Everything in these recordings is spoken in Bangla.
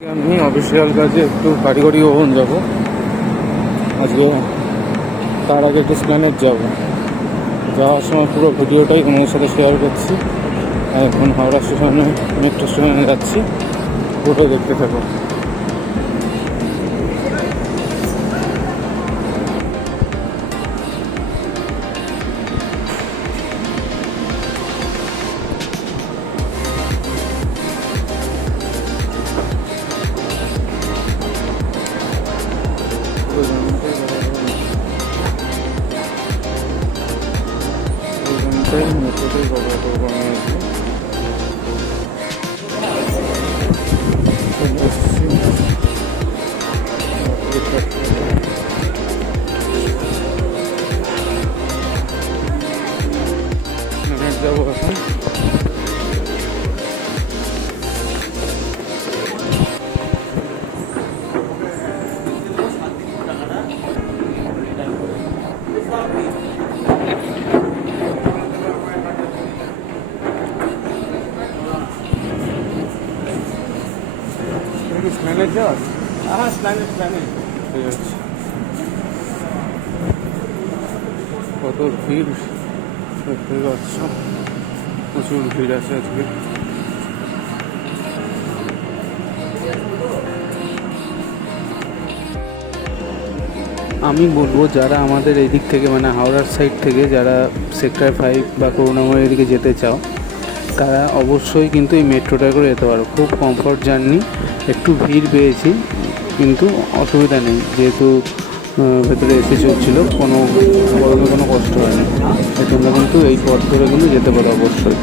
আমি অফিসিয়াল কাজে একটু কারিগরি ভবন যাব আজকে। তার আগে একটু স্প্ল্যানেড যাব। যাওয়ার সময় পুরো ভিডিওটাই তোমাদের সাথে শেয়ার করছি। এখন হাওড়া স্টেশনে মেট্রো স্টেশনে যাচ্ছি, পুরো দেখতে থাকো। মেট্রোতেই কভার করবো আমি আজকে। যাবো এখন। স্প্ল্যানেড যাওয়া? হ্যাঁ, স্প্ল্যানেড ঠিক আছে। কত ভিড় দেখতে পাচ্ছ, প্রচুর ভিড় আছে আজকে। আমি বলবো যারা আমাদের এই দিক থেকে মানে হাওড়ার সাইড থেকে যারা সেক্টর 5 বা করুণাময়ীর এদিকে যেতে চাও, তারা অবশ্যই কিন্তু এই মেট্রোটা করে যেতে পারো। খুব কমফর্ট জার্নি। একটু ভিড় পেয়েছি কিন্তু অসুবিধা নেই, যেহেতু ভেতরে এসি চলছিল, গরমে কোনো কষ্ট হয়নি। তোমরা কিন্তু এই পথ ধরে কিন্তু যেতে পারো অবশ্যই।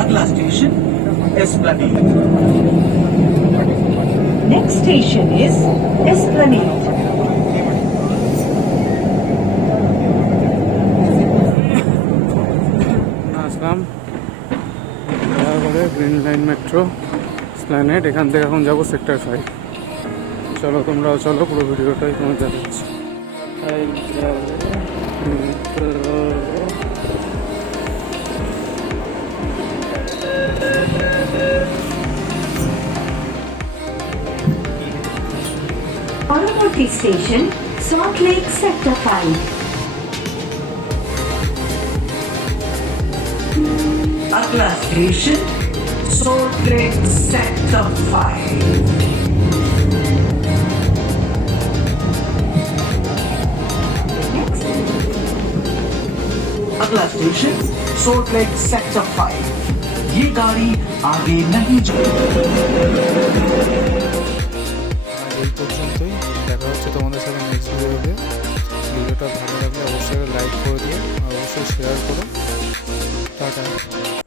अगला station Esplanade. Next station is Esplanade. আসলাম তারপরে গ্রিন লাইন মেট্রো এসপ্ল্যানেড। এখান থেকে এখন যাবো সেক্টর 5। চলো, তোমরাও চলো, পুরো ভিডিওটাই তোমার দেখাচ্ছি। Paramountty Station, Salt Lake Sector 5. अगला स्टेशन सॉल्ट लेक सेक्टर 5। अगला स्टेशन सॉल्ट लेक सेक्टर 5। ये गाड़ी आगे नहीं এই পর্যন্তই। দেখা হচ্ছে তোমাদের সাথে নেক্সট ভিডিওতে। ভিডিওটা ভালো লাগলে অবশ্যই লাইক করে দিও, অবশ্যই শেয়ার করো। টাটা।